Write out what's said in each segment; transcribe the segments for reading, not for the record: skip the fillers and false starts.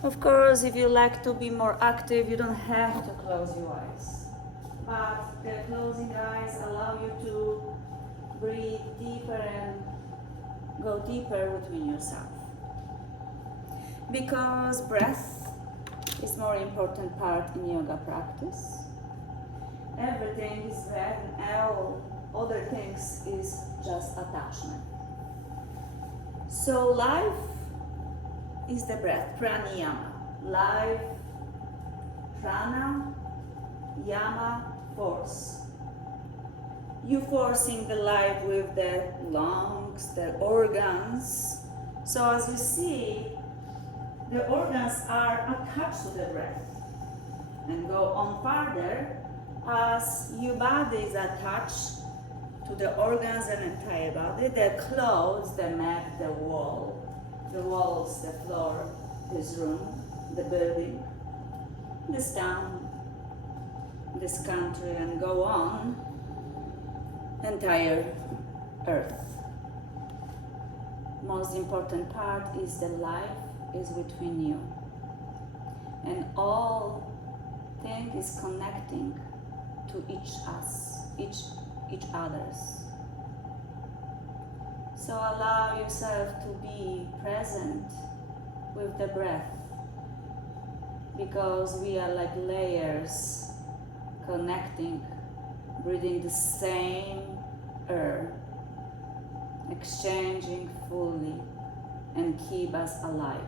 Of course, if you like to be more active, you don't have to close your eyes. But the closing eyes allow you to breathe deeper and go deeper within yourself. Because breath is more important part in yoga practice. Everything is breath and all other things is just attachment. So life is the breath, pranayama. Life, prana, yama, force. You forcing the life with the lungs, the organs. So as you see, the organs are attached to the breath. And go on further, as your body is attached to the organs and entire body, the clothes, the mat, the wall, the walls, the floor, this room, the building, this town, this country, and go on, entire earth. Most important part is the life is between you. And all thing is connecting to each others. So allow yourself to be present with the breath, because we are like layers connecting, breathing the same air, exchanging fully and keep us alive.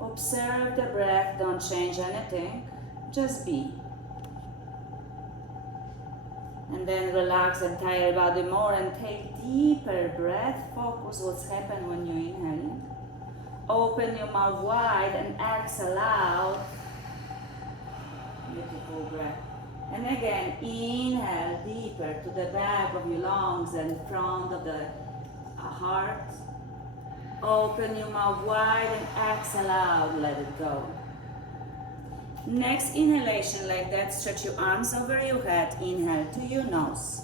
Observe the breath, don't change anything, just be. And then relax the entire body more and take deeper breath. Focus what's happened when you inhale. Open your mouth wide and exhale out. Beautiful breath. And again, inhale deeper to the back of your lungs and front of the heart. Open your mouth wide and exhale out, let it go. Next inhalation like that, stretch your arms over your head, inhale to your nose.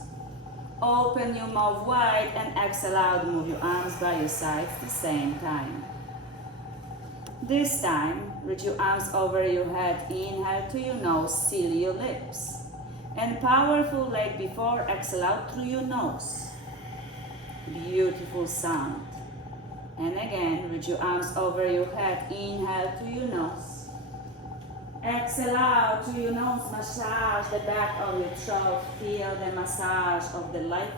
Open your mouth wide and exhale out, move your arms by your sides at the same time. This time, reach your arms over your head, inhale to your nose, seal your lips. And powerful like before, exhale out through your nose. Beautiful sound. And again, reach your arms over your head, inhale to your nose. Exhale out to your nose, massage the back of your throat, feel the massage of the life.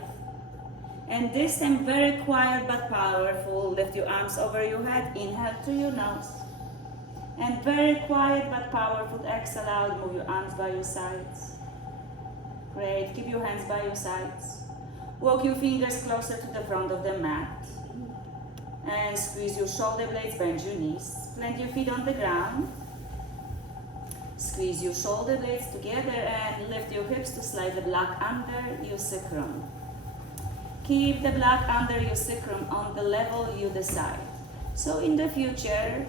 And this time very quiet but powerful, lift your arms over your head, inhale to your nose. And very quiet but powerful, exhale out, move your arms by your sides. Great, keep your hands by your sides. Walk your fingers closer to the front of the mat. And squeeze your shoulder blades, bend your knees. Plant your feet on the ground. Squeeze your shoulder blades together and lift your hips to slide the block under your sacrum. Keep the block under your sacrum on the level you decide. So in the future,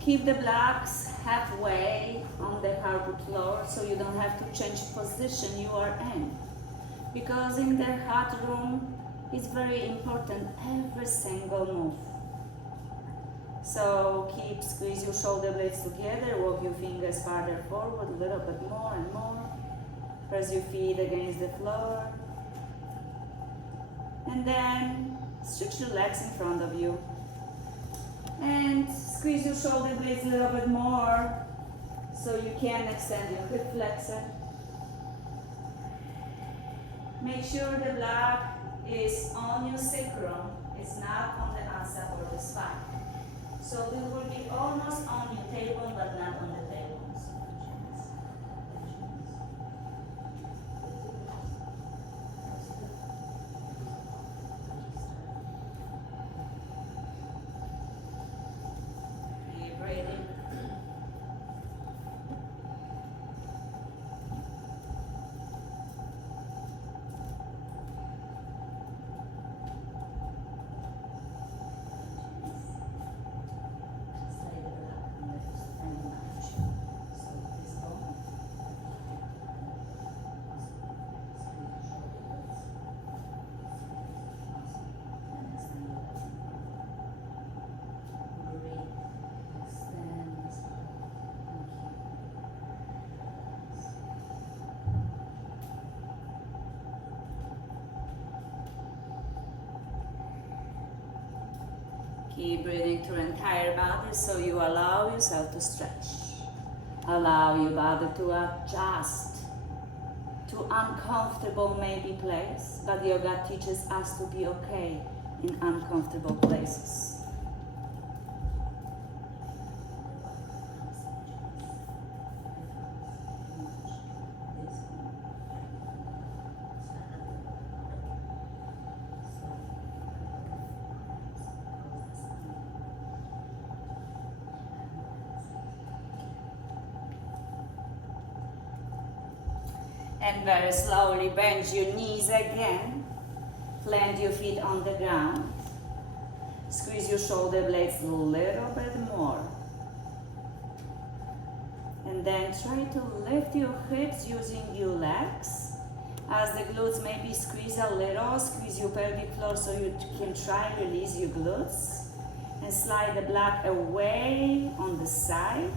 keep the blocks halfway on the hardwood floor so you don't have to change position you are in. Because in the hot room, it's very important every single move. So squeeze your shoulder blades together, walk your fingers farther forward, a little bit more and more. Press your feet against the floor. And then stretch your legs in front of you. And squeeze your shoulder blades a little bit more so you can extend your hip flexor. Make sure the block is on your sacrum, it's not on the outside or the spine. So it will be almost on your tailbone, but not on the tailbone. Keep breathing. Keep breathing through entire body so you allow yourself to stretch. Allow your body to adjust to uncomfortable maybe place, but yoga teaches us to be okay in uncomfortable places. And very slowly bend your knees again. Plant your feet on the ground. Squeeze your shoulder blades a little bit more. And then try to lift your hips using your legs. As the glutes maybe squeeze a little, squeeze your pelvic floor so you can try to release your glutes. And slide the block away on the side.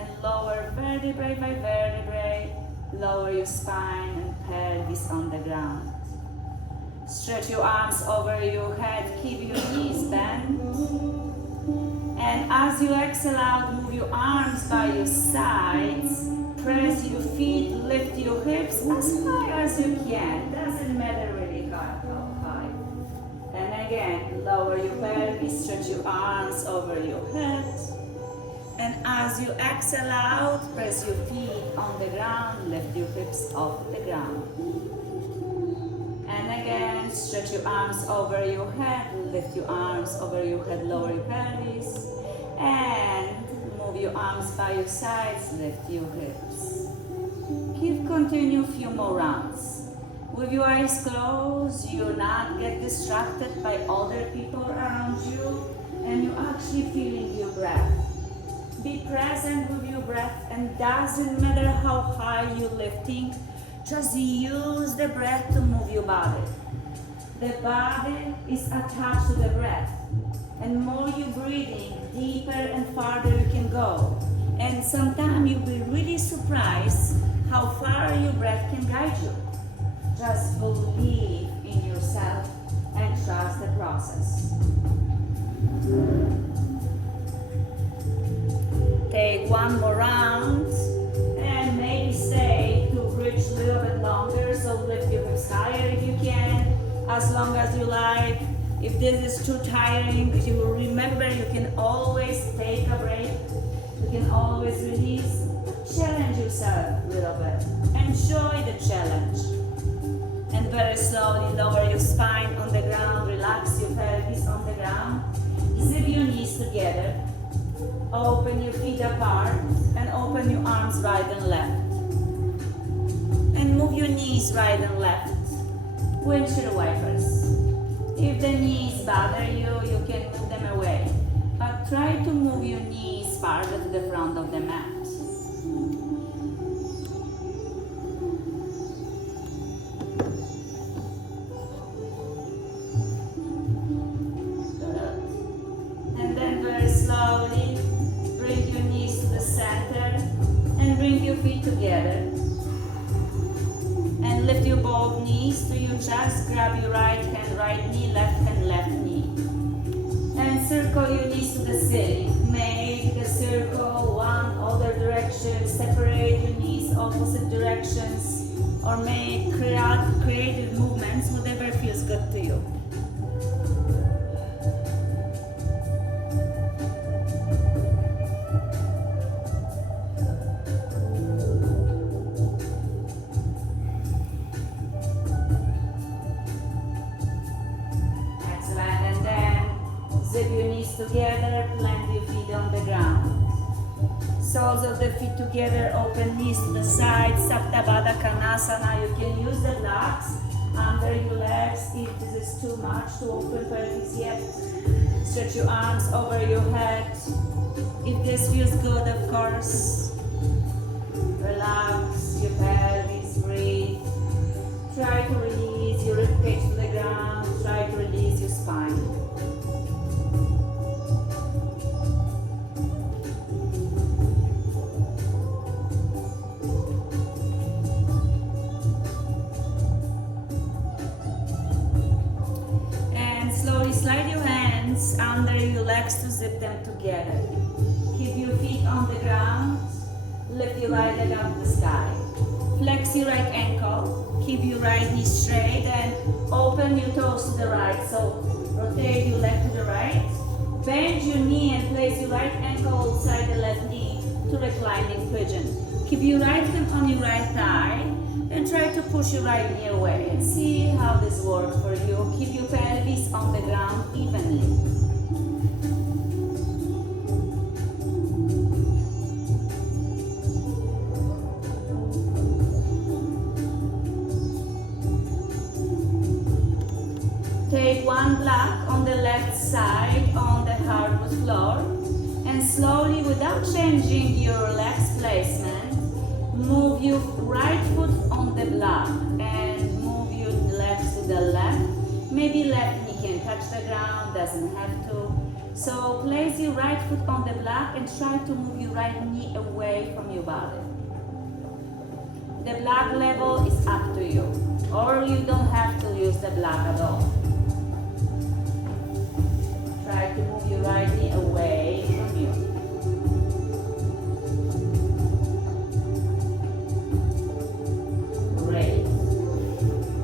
And lower vertebrae by vertebrae. Lower your spine and pelvis on the ground. Stretch your arms over your head, keep your knees bent. And as you exhale out, move your arms by your sides. Press your feet, lift your hips as high as you can. Doesn't matter really how high. And again, lower your pelvis, stretch your arms over your head. And as you exhale out, press your feet on the ground, lift your hips off the ground. And again, stretch your arms over your head, lift your arms over your head, lower your pelvis. And move your arms by your sides, lift your hips. Continue a few more rounds. With your eyes closed, you not get distracted by other people around you, and you're actually feeling your breath. Be present with your breath, and doesn't matter how high you're lifting, just use the breath to move your body. The body is attached to the breath, and more you're breathing, deeper and farther you can go. And sometimes you'll be really surprised how far your breath can guide you. Just believe in yourself and trust the process. Take one more round and maybe stay to bridge a little bit longer, so lift your hips higher if you can, as long as you like. If this is too tiring, you will remember you can always take a break, you can always release. Challenge yourself a little bit, enjoy the challenge. And very slowly lower your spine on the ground, relax your pelvis on the ground, zip your knees together. Open your feet apart and open your arms right and left. And move your knees right and left. Windshield wipers. If the knees bother you, you can move them away. But try to move your knees farther to the front of the mat. And then very slowly, bring your knees to the center and bring your feet together. And lift your both knees to your chest. Grab your right hand, right knee, left knee. And circle your knees to the ceiling. Make the circle one other direction. Separate your knees opposite directions. Or make creative movements, whatever feels good to you. Together, plant your feet on the ground. Soles of the feet together, open knees to the side, Sapta Baddha Konasana. You can use the blocks under your legs if this is too much to open pelvis yet. Stretch your arms over your head. If this feels good, of course. Relax your pelvis, breathe. Try to release your ribcage to the ground. Try to release your spine. Slide your hands under legs to zip them together. Keep your feet on the ground. Lift your right leg up to the sky. Flex your right ankle. Keep your right knee straight and open your toes to the right. So rotate your leg to the right. Bend your knee and place your right ankle outside the left knee to reclining pigeon. Keep your right hand on your right thigh and try to push your right knee away and see how this works for you. Keep your pelvis on the ground evenly. Take one block on the left side on the hardwood floor and slowly, without changing your leg's placement, move your right foot on the block and move your legs to the left. Maybe left knee can touch the ground, doesn't have to. So place your right foot on the block and try to move your right knee away from your body. The block level is up to you, or you don't have to use the block at all. Try to move your right knee away from you. Great.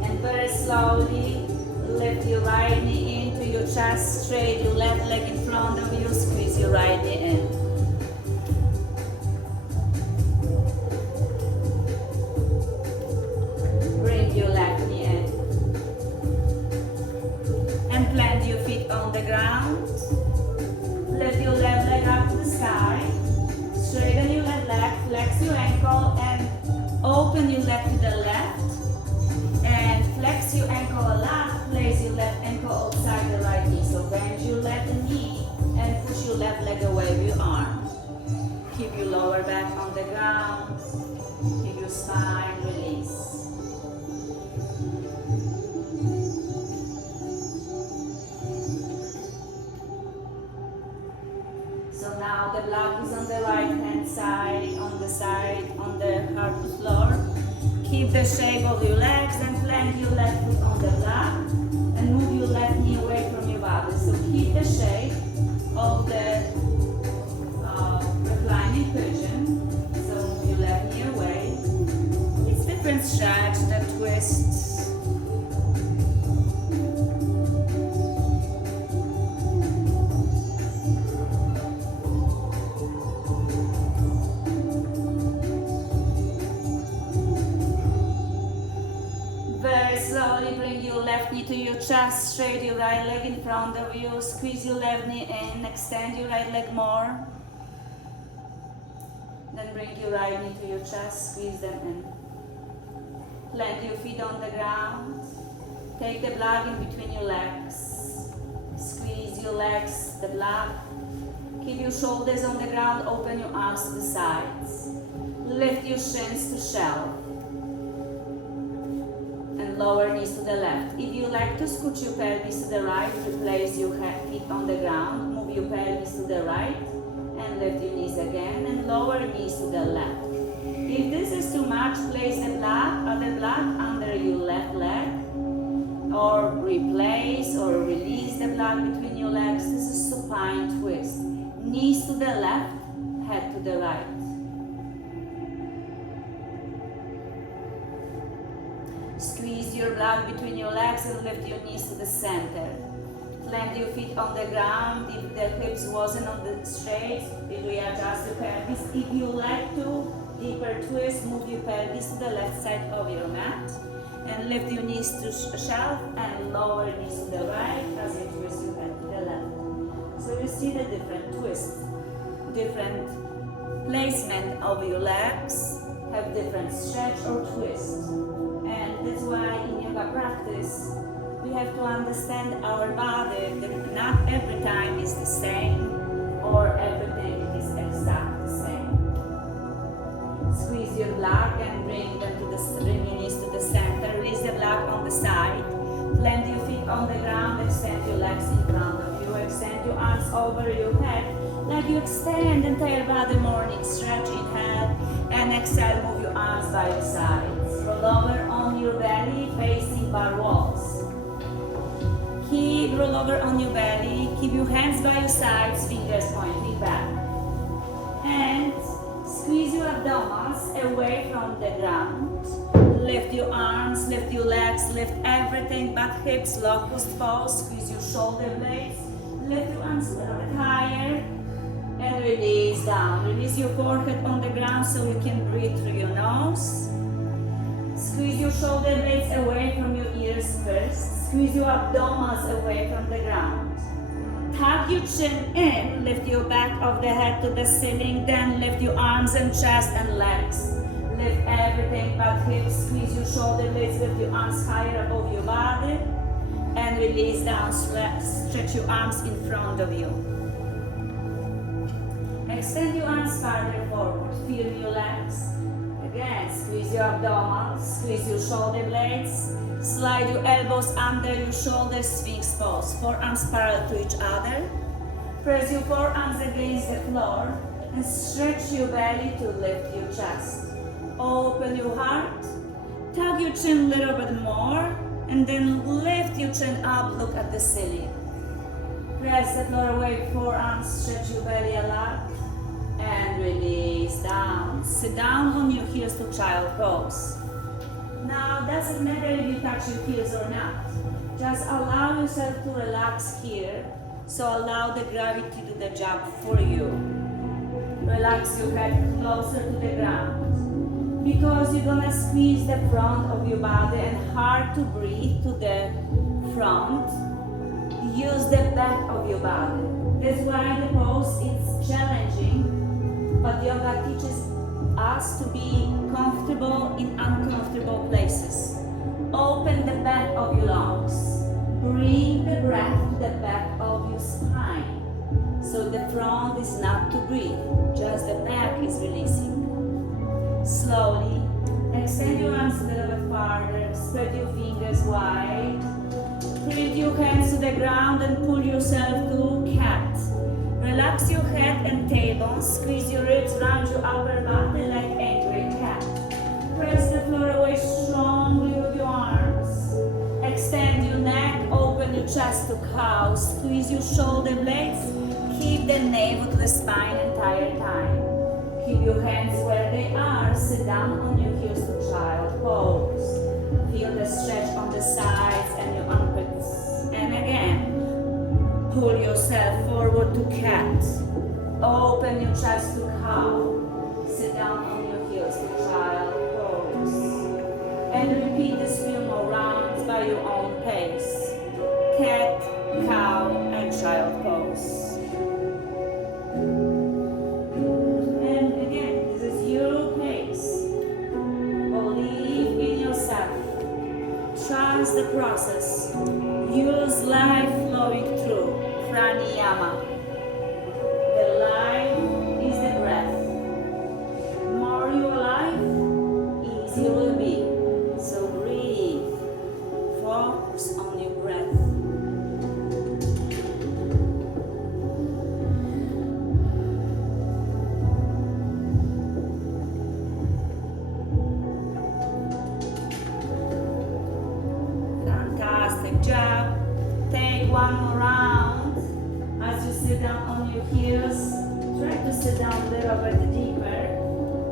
And very slowly lift your right knee into your chest, straight your left leg in front of you, squeeze your right knee in. Bring your left knee in. And plant your feet on the ground. Lift your left leg up to the sky. Straighten your left leg, flex your ankle and open your leg to the left. And flex your ankle a lot. Place your left ankle outside the right knee. So bend your left knee and push your left leg away with your arm. Keep your lower back on the ground. Keep your spine release. So now the block is on the right hand side, on the hardwood floor. Keep the shape of your legs and plant your left foot on the block and move your left knee away from your body. So keep the shape of the reclining pigeon. So move your left knee away. It's different stretch, the twists. Slowly bring your left knee to your chest, straight your right leg in front of you, squeeze your left knee in, extend your right leg more. Then bring your right knee to your chest, squeeze them in. Plant your feet on the ground. Take the block in between your legs. Squeeze your legs, the block. Keep your shoulders on the ground, open your arms to the sides. Lift your shins to shelf. Lower knees to the left. If you like to scoot your pelvis to the right, place your feet on the ground, move your pelvis to the right, and lift your knees again, and lower knees to the left. If this is too much, place the other block under your left leg, or replace or release the block between your legs. This is supine twist. Knees to the left, head to the right. Squeeze your block between your legs and lift your knees to the center. Plant your feet on the ground. If the hips wasn't on the straight, readjust your pelvis. If you like to, deeper twist, move your pelvis to the left side of your mat. And lift your knees to shelf and lower knees to the right as you twist your head to the left. So you see the different twists, different placement of your legs, have different stretch or twist. And that's why in yoga practice, we have to understand our body, that not every time is the same, or everything is exactly the same. Squeeze your block and bring your knees to the center. Release the block on the side. Plant your feet on the ground. Extend your legs in front of you. Extend your arms over your head. Like you extend entire body, morning stretch. Inhale and exhale. Move your arms by your sides. Roll over on your belly, facing bar walls. Keep roll over on your belly. Keep your hands by your sides, fingers pointing back. And squeeze your abdominals away from the ground. Lift your arms, lift your legs, lift everything, butt, hips, locust pose. Squeeze your shoulder blades. Lift your arms a little bit higher. And release down. Release your forehead on the ground so you can breathe through your nose. Squeeze your shoulder blades away from your ears first. Squeeze your abdominals away from the ground. Tuck your chin in. Lift your back of the head to the ceiling. Then lift your arms and chest and legs. Lift everything but hips. Squeeze your shoulder blades. Lift your arms higher above your body. And release down. Stretch your arms in front of you. Extend your arms farther forward. Feel your legs. Again, squeeze your abdominals, squeeze your shoulder blades. Slide your elbows under your shoulders, Sphinx pose. Forearms parallel to each other. Press your forearms against the floor and stretch your belly to lift your chest. Open your heart. Tuck your chin a little bit more and then lift your chin up, look at the ceiling. Press the floor away, forearms, stretch your belly a lot. And release down. Sit down on your heels to child pose. Now, doesn't matter if you touch your heels or not. Just allow yourself to relax here. So allow the gravity to do the job for you. Relax your head closer to the ground. Because you're gonna squeeze the front of your body and hard to breathe to the front. Use the back of your body. That's why the pose is challenging. But yoga teaches us to be comfortable in uncomfortable places. Open the back of your lungs. Bring the breath to the back of your spine. So the front is not to breathe, just the back is releasing. Slowly, extend your arms a little bit farther. Spread your fingers wide. Print your hands to the ground and pull yourself to cat. Relax your head and tailbone, squeeze your ribs, round your upper body like angry cat. Press the floor away strongly with your arms. Extend your neck, open your chest to cow, squeeze your shoulder blades. Keep the navel to the spine entire time. Keep your hands where they are, sit down on your heels to child pose. Feel the stretch on the sides and your armpits. And again. Pull yourself forward to cat. Open your chest to cow. Sit down on your heels to child pose. And repeat this few more rounds by your own pace. Cat, cow, and child pose. And again, this is your pace. Believe in yourself. Trust the process. Use life flowing through. Pranayama. The life is the breath. The more you are alive, easier will be. So breathe. Focus on your breath. Fantastic job. Take one more round. As you sit down on your heels, try to sit down a little bit deeper.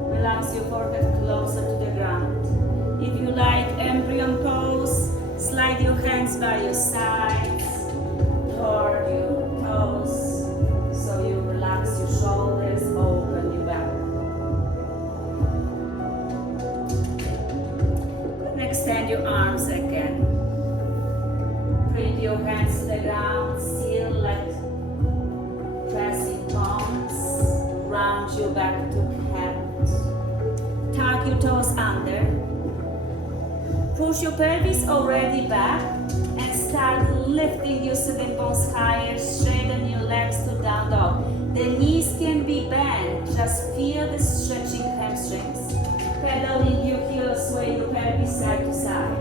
Relax your forehead closer to the ground. If you like embryo pose, slide your hands by your sides, toward your toes, so you relax your shoulders, open your back. And extend your arms again. Bring your hands to the ground, seal like pressing palms, round your back to head. Tuck your toes under. Push your pelvis already back and start lifting your sitting bones higher. Straighten your legs to down dog. The knees can be bent. Just feel the stretching hamstrings. Pedaling your heels, sway your pelvis side to side.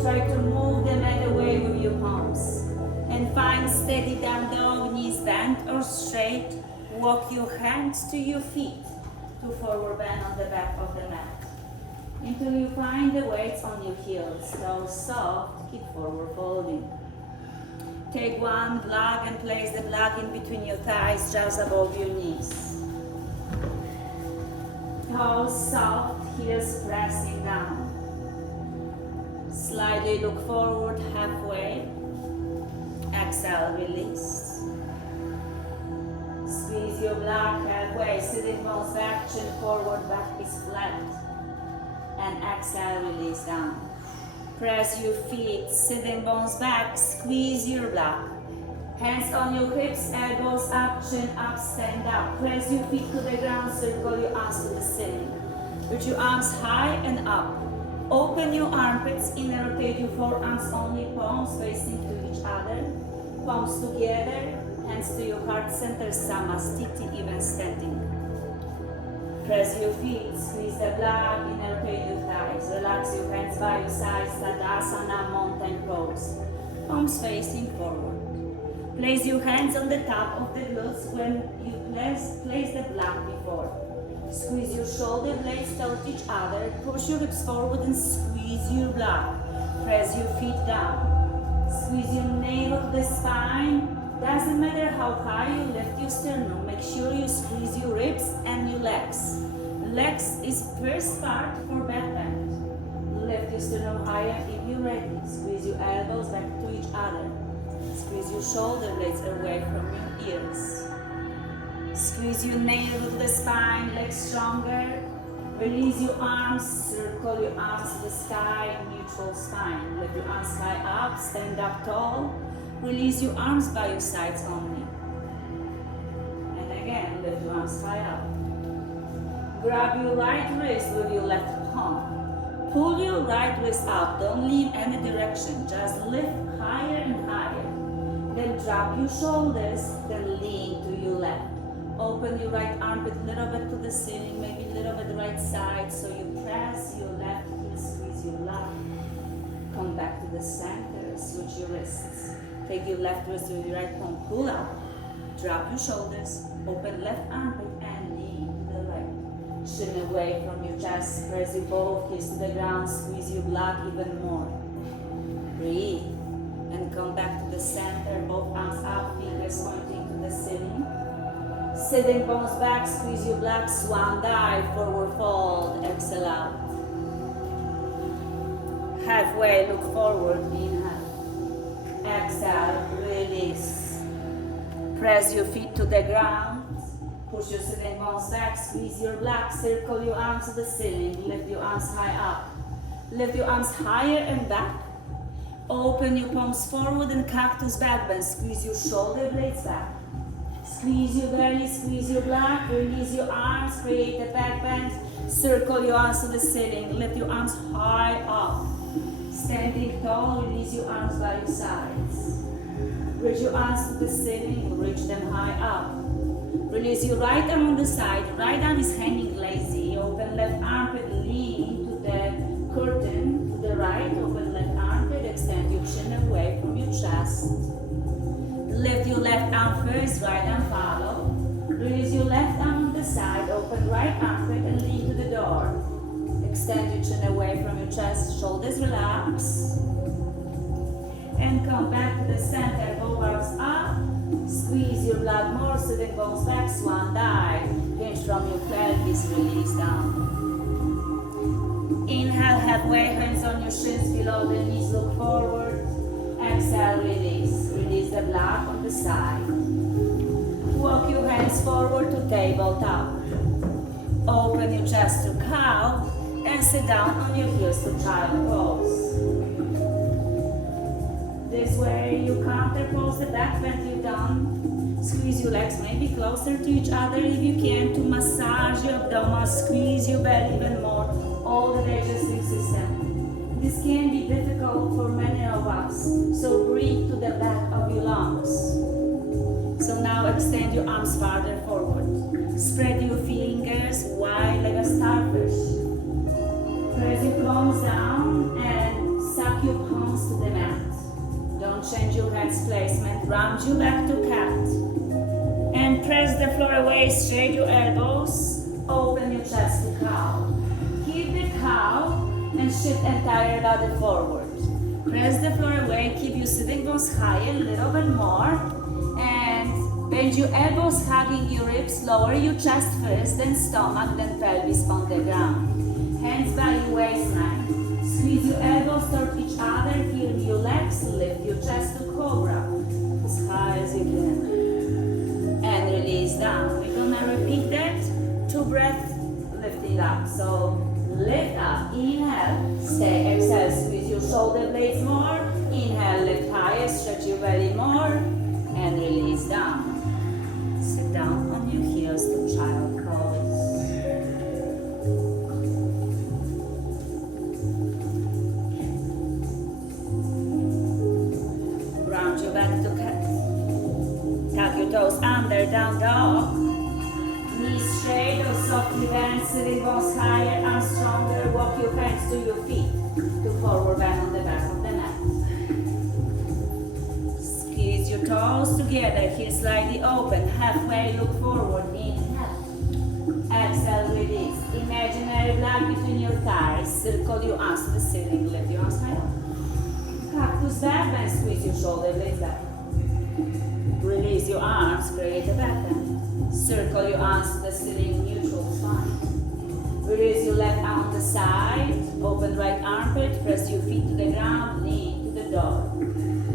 Try to move the mat away with your palms. And find steady down dog, knees bent or straight. Walk your hands to your feet to forward bend on the back of the mat. Until you find the weights on your heels. Toes soft, keep forward folding. Take one block and place the block in between your thighs, just above your knees. Toes soft, heels pressing down. Slightly look forward halfway. Exhale, release. Squeeze your block halfway, sitting bones back, chin forward, back is flat. And exhale, release down. Press your feet, sitting bones back, squeeze your block. Hands on your hips, elbows up, chin up, stand up. Press your feet to the ground, circle your arms to the ceiling. Put your arms high and up. Open your armpits, inner rotate your forearms only, palms facing to each other. Palms together, hands to your heart center, Samastiti, even standing. Press your feet, squeeze the block, inner rotate your thighs. Relax your hands by your sides, Tadasana, mountain pose. Palms facing forward. Place your hands on the top of the glutes when you place the block before. Squeeze your shoulder blades toward each other. Push your hips forward and squeeze your block. Press your feet down. Squeeze your navel to the spine. Doesn't matter how high you lift your sternum. Make sure you squeeze your ribs and your legs. Legs is first part for back bend. Lift your sternum higher if you're ready. Squeeze your elbows back to each other. Squeeze your shoulder blades away from your ears. Squeeze your navel to the spine, legs stronger. Release your arms, circle your arms to the sky, neutral spine. Lift your arms high up, stand up tall. Release your arms by your sides only. And again, lift your arms high up. Grab your right wrist with your left palm. Pull your right wrist up, don't lean any direction, just lift higher and higher. Then drop your shoulders, then lean to your left. Open your right armpit a little bit to the ceiling, maybe a little bit right side, so you press your left heel, squeeze your left. Come back to the center, switch your wrists. Take your left wrist with your right palm, pull up. Drop your shoulders, open left armpit and lean to the right. Chin away from your chest, press your both heels to the ground, squeeze your block even more. Breathe. And come back to the center, both arms up, fingers pointing to the ceiling. Sitting bones back, squeeze your block, swan dive, forward fold, exhale out. Halfway, look forward, inhale. Exhale, release. Press your feet to the ground. Push your sitting bones back, squeeze your block, circle your arms to the ceiling, lift your arms high up. Lift your arms higher and back. Open your palms forward and cactus back bend. Squeeze your shoulder blades back. Squeeze your belly, squeeze your block. Release your arms, create a back bend. Circle your arms to the ceiling. Lift your arms high up. Standing tall, release your arms by your sides. Reach your arms to the ceiling, reach them high up. Release your right arm on the side. Right arm is hanging lazy. Open left armpit, lean to the curtain. To the right, open left armpit, extend your chin away from your chest. Lift your left arm first, right arm follow. Release your left arm on the side, open right armpit and lean to the door. Extend your chin away from your chest, shoulders relax. And come back to the center, both arms up. Squeeze your blood more, sitting bones back, swan dive. Hinge from your pelvis, release down. Inhale, halfway, hands on your shins below the knees, look forward. Exhale, release. Release the block on the side. Walk your hands forward to tabletop. Open your chest to cow and sit down on your heels to child pose. This way you counterpose the back bend you've done. Squeeze your legs maybe closer to each other if you can to massage your abdomen, squeeze your belly even more, all the digestive system. This can be difficult for many of us, so breathe to the back of your lungs. So now extend your arms farther forward. Spread your fingers wide like a starfish. Press your palms down and suck your palms to the mat. Don't change your head's placement. Round you back to cat. And press the floor away. Straight your elbows. Open your chest to cow. Keep the cow and shift entire body forward. Press the floor away, keep your sitting bones higher, a little bit more. And bend your elbows, hugging your ribs, lower your chest first, then stomach, then pelvis on the ground. Hands by your waistline. Squeeze your elbows toward each other, heel your legs, lift your chest to cobra, as high as you can. And release down. We're gonna repeat that, 2 breaths, lifting up. So lift up, inhale, stay, exhale, squeeze your shoulder blades more, inhale, lift higher, stretch your belly more, and release down. Sit down on your heels to child pose. Round your back to cat. Tuck your toes under, down dog. Knees straight or softly bend, sitting bones higher, arms stronger. Walk your hands to your feet to forward bend on the back of the mat. Squeeze your toes together, heels slightly open. Halfway, look forward, inhale. Exhale, release. Imaginary block between your thighs. Circle your arms to the ceiling, lift your arms high up. Cactus back bend, squeeze your shoulder blades back. Release your arms, create a back bend. Circle your arms to the ceiling, neutral spine. Release your left arm on the side, open right armpit, press your feet to the ground, lean to the dog.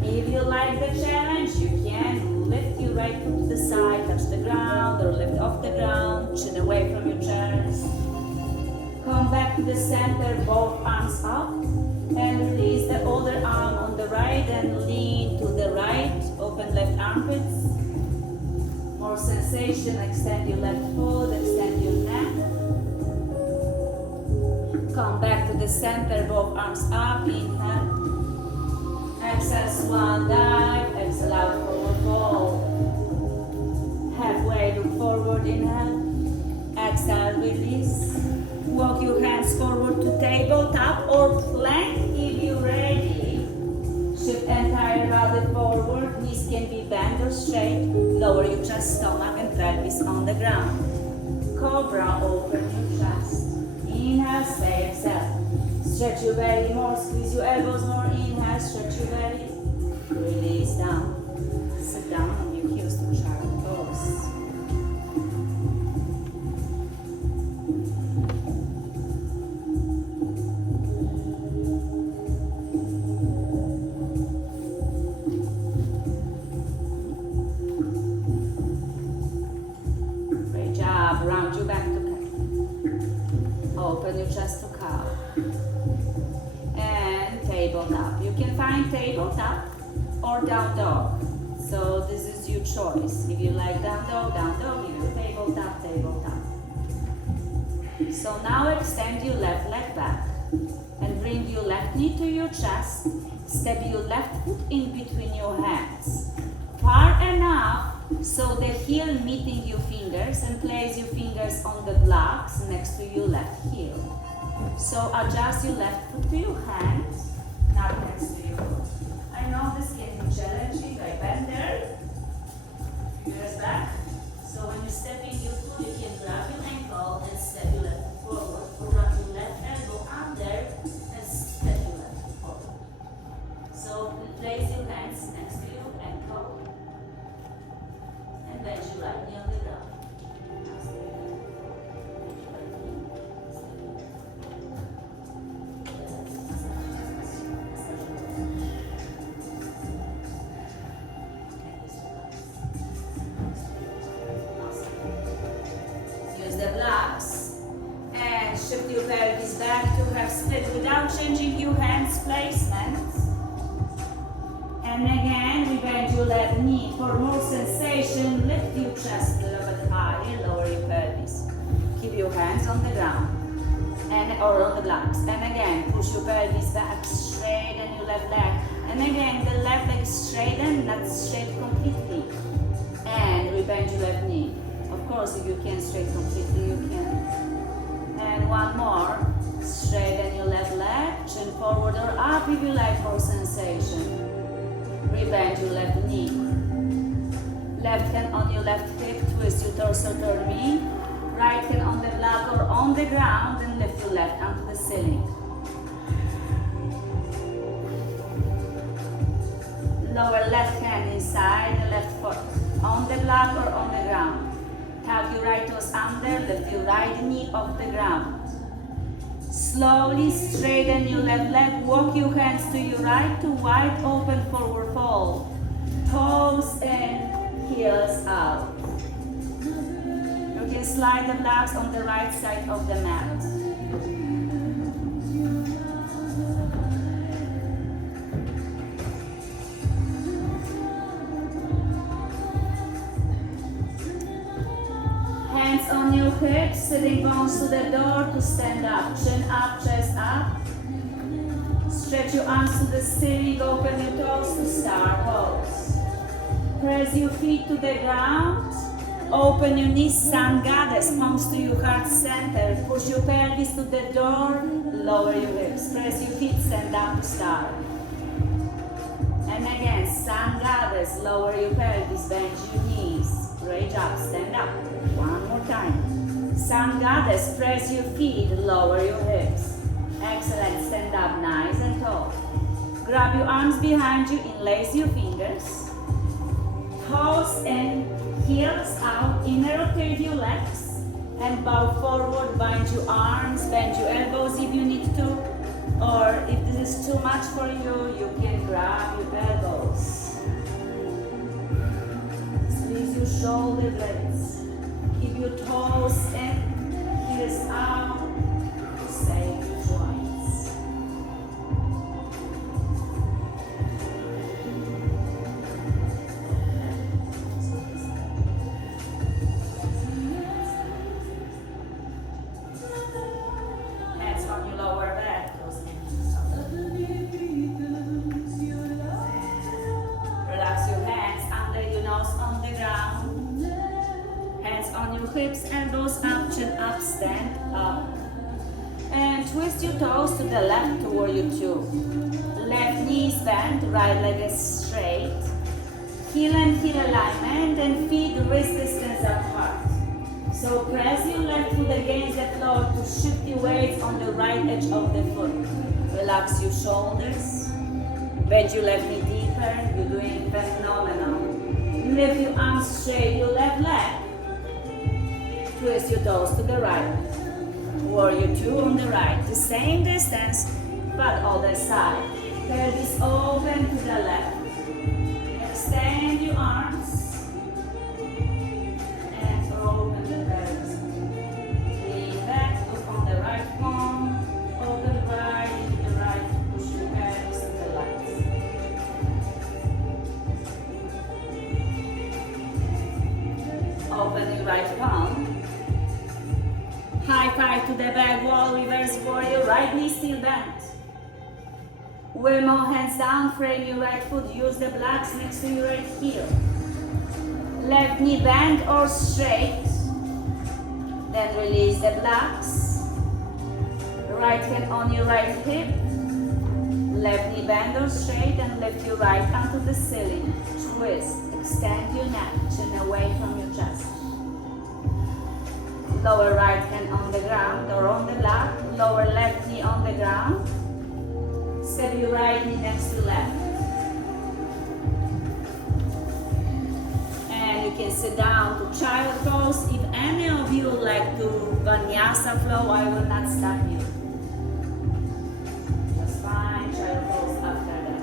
If you like the challenge, you can lift your right foot to the side, touch the ground, or lift off the ground, chin away from your chest. Come back to the center, both arms up, and release the other arm on the right and lean to the right, open left armpits. More sensation, extend your left foot, extend your neck. Come back to the center, both arms up, inhale. Exhale, swan dive, exhale out, forward fold. Halfway, look forward, inhale. Exhale, release. Walk your hands forward to tabletop or plank if you're ready. Shift entire body forward, knees can be bent or straight. Lower your chest, stomach and pelvis on the ground. Cobra, open your chest. Inhale, stay, exhale. Stretch your belly more, squeeze your elbows more. Inhale, stretch your belly. Release down. Sit down on your heels to child pose. Round your back to cat. Open your chest to cow. And tabletop. You can find tabletop or down dog. So this is your choice. If you like down dog, if you tabletop, tabletop. So now extend your left leg back and bring your left knee to your chest. Step your left foot in between your hands. Far enough so the heel meeting your fingers, and place your fingers on the blocks next to your left heel. So adjust your left foot to your hand, not next to your foot. I know this can be challenging. I bend there, fingers back. So when you're stepping your foot, you can grab your ankle and step your left foot forward, or wrap your left elbow under and step your left foot forward. So place your hands next to your ankle. And bend your right knee on the ground. Use the blocks and shift your pelvis back to have split without changing your hands placement. And again, we bend your left knee. For more sensation, lift your chest a little bit higher, lower your pelvis. Keep your hands on the ground or on the blocks. And again, push your pelvis back, straighten your left leg. And again, the left leg straighten, not straight completely. And we bend your left knee. Of course, if you can't straight completely, you can. And one more. Straighten your left leg, chin forward or up if you like more sensation. Bend your left knee. Left hand on your left hip, twist your torso toward me. Right hand on the block or on the ground and lift your left arm to the ceiling. left hand inside the left foot, on the block or on the ground. Tap your right toes under, lift your right knee off the ground. Slowly straighten your left leg, walk your hands to your right to wide open forward fold. Toes in, heels out. You can slide the blocks on the right side of the mat. Hands on your hips, sitting bones to the door to stand up. Chin up, chest up. Stretch your arms to the ceiling, open your toes to star pose. Press your feet to the ground. Open your knees, sun goddess, palms to your heart center. Push your pelvis to the door, lower your hips. Press your feet, stand up to star. And again, sun goddess, lower your pelvis, bend your knees. Reach up, stand up. One more time. Sun goddess, press your feet, lower your hips. Excellent, stand up nice and tall. Grab your arms behind you, interlace your fingers. Toes in, heels out, inner rotate your legs. And bow forward, bind your arms, bend your elbows if you need to. Or if this is too much for you, you can grab your elbows. Squeeze your shoulder blades. Keep your toes in, heels out, to save your joints. Hands on your lower back, relax your hands under your nose on the ground. Hands on your hips, elbows up, chin up, stand up. And twist your toes to the left toward your two. Left knee is bent, right leg is straight. Heel and heel alignment and feet wrist distance apart. So press your left foot against the floor to shift your weight on the right edge of the foot. Relax your shoulders. Bend your left knee deeper. You're doing phenomenal. Lift your arms straight, your left leg. Twist your toes to the right. Warrior two on the right. The same distance, but other side. Pelvis open to the left. Extend your arms. And open the pelvis. Lean back, look on the right palm. Open right to the right. Push your pelvis to the left. Open your right palm. High five to the back wall, reverse warrior, right knee still bent. Wheel more hands down, frame your right foot, use the blocks next to your right heel. Left knee bent or straight. Then release the blocks. Right hand on your right hip. Left knee bend or straight and lift your right arm to the ceiling. Twist, extend your neck, chin away from your chest. Lower right hand on the ground or on the block. Lower left knee on the ground. Step your right knee next to left. And you can sit down to child pose. If any of you like to vinyasa flow, I will not stop you. Just fine, child pose after that.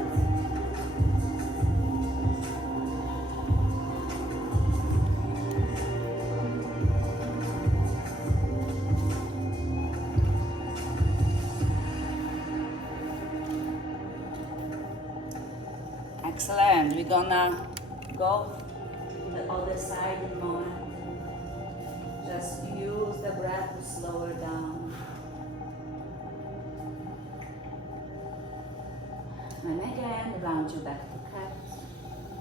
Excellent. We're gonna go to the other side in a moment. Just use the breath to slow her down. And again, round your back to cat.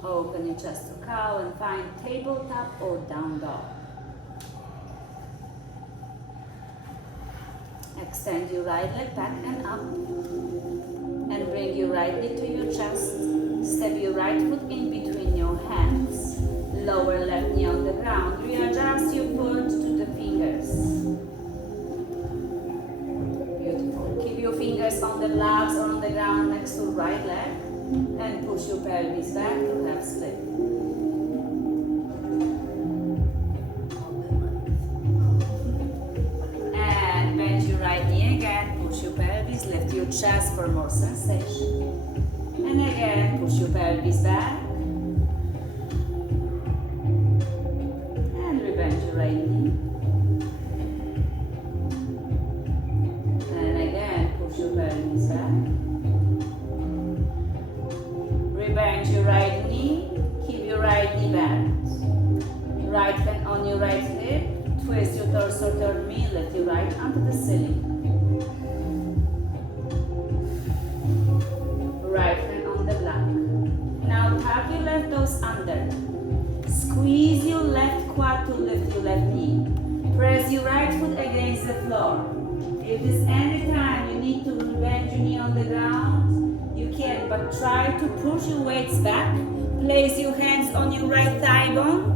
Open your chest to cow and find tabletop or down dog. Extend your right leg back and up. And bring your right knee to your chest. Step your right foot in between your hands. Lower left knee on the ground. Readjust your foot to the fingers. Beautiful. Keep your fingers on the blocks or on the ground next to right leg. And push your pelvis back to half split. And bend your right knee again, push your pelvis, lift your chest for more sensation. And again, push your pelvis back. And rebend your right knee. And again, push your pelvis back. Rebend your right knee. Keep your right knee bent. Right hand on your right hip. Twist your torso toward me. Lift your right arm to the ceiling. Right hand on the block. Now tuck your left toes under. Squeeze your left quad to lift your left knee. Press your right foot against the floor. If there's any time you need to bend your knee on the ground, you can, but try to push your weights back. Place your hands on your right thigh bone.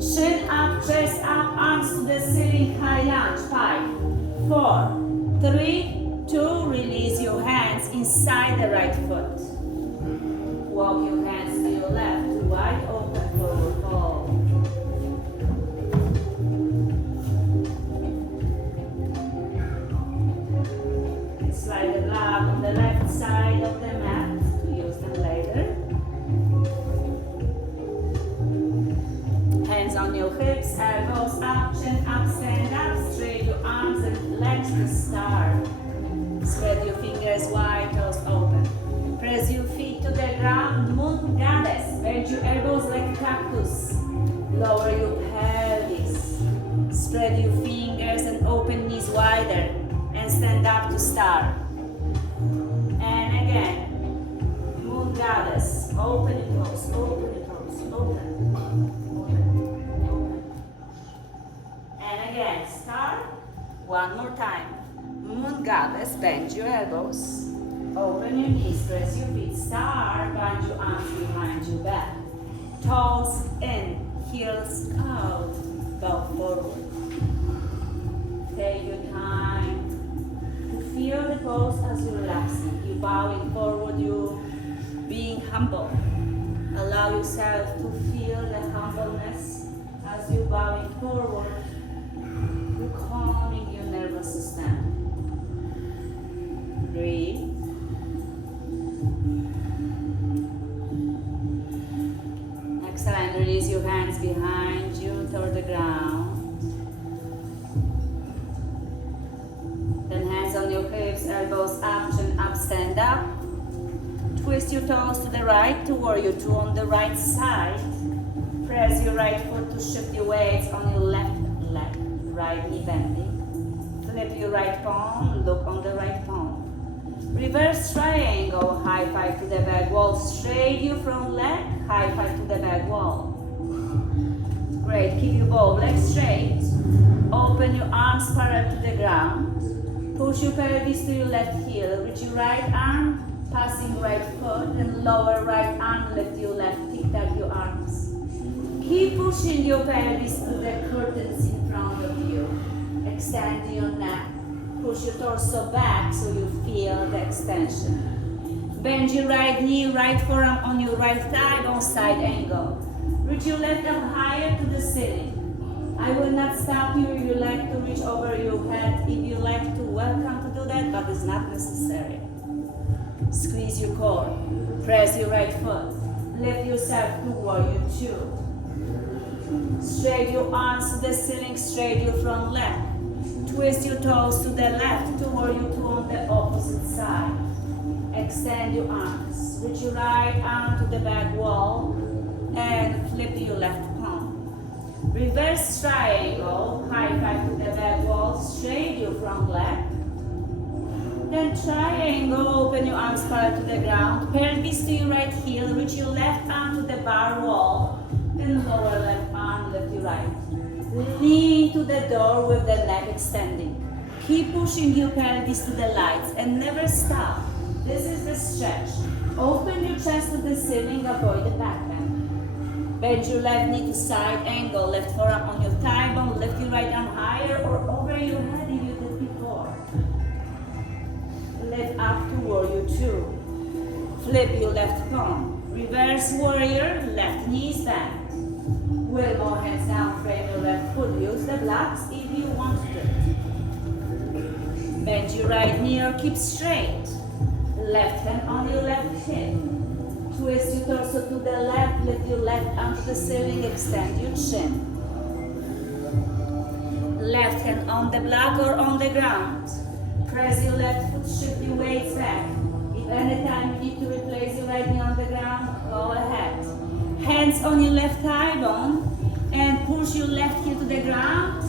Chin up, chest up, arms to the ceiling, high lunge. 5, 4, 3, 2. Release your hands inside the right foot. Walk your hands to your left, wide open forward fold. Slide the block on the left side of the mat. Use them later. Hands on your hips, elbows up, chin up, stand up. Straight your arms and legs to start. Spread your fingers wide, toes open. Press your feet to the ground, moon goddess. Bend your elbows like cactus. Lower your pelvis. Spread your fingers and open knees wider. And stand up to start. And again, moon goddess. Open your toes, open your toes, open, open. And again, start. One more time. Moon goddess, bend your elbows. Open your knees, press your feet. Start, bend your arms behind your back. Toes in, heels out, bow forward. Take your time. Feel the pose as you're relaxing. You're bowing forward, you're being humble. Allow yourself to feel the humbleness as you're bowing forward. You're calming your nervous system. Breathe. Excellent. Release your hands behind you toward the ground. On your hips, elbows up, chin up, stand up. Twist your toes to the right to warrior two on the right side. Press your right foot to shift your weights on your left leg. Right knee bending. Flip your right palm, look on the right palm. Reverse triangle, high five to the back wall. Straight your front leg, high five to the back wall. Great, keep your both legs straight. Open your arms parallel to the ground. Push your pelvis to your left heel. Reach your right arm, passing right foot, and lower right arm, lift your left, tic-tac your arms. Keep pushing your pelvis to the curtains in front of you. Extend your neck. Push your torso back so you feel the extension. Bend your right knee, right forearm on your right thigh on side angle. Reach your left arm higher to the ceiling. I will not stop you if you like to reach over your head. If you like to, welcome to do that, but it's not necessary. Squeeze your core. Press your right foot. Lift yourself to warrior two. Straight your arms to the ceiling, straight your front leg. Twist your toes to the left to warrior two on the opposite side. Extend your arms. Reach your right arm to the back wall and flip your left palm. Reverse triangle, high five to the back wall, straight your front leg. Then triangle, open your arms parallel to the ground, pelvis to your right heel, reach your left arm to the bar wall, then lower left arm, lift your right. Lean to the door with the neck extending. Keep pushing your pelvis to the lights and never stop. This is the stretch. Open your chest to the ceiling, avoid the back bend. Bend your left knee to side angle, left forearm on your thigh bone, lift your right arm higher or over your head if you did before. Lift up to warrior two. Flip your left palm. Reverse warrior, left knee is bent. Will more hands down, frame your left foot. Use the blocks if you want to. Bend your right knee or keep straight. Left hand on your left hip. Twist your torso to the left, lift your left arm to the ceiling, extend your chin. Left hand on the block or on the ground. Press your left foot, shift your weights back. If anytime you need to replace your right knee on the ground, go ahead. Hands on your left thigh bone and push your left heel to the ground.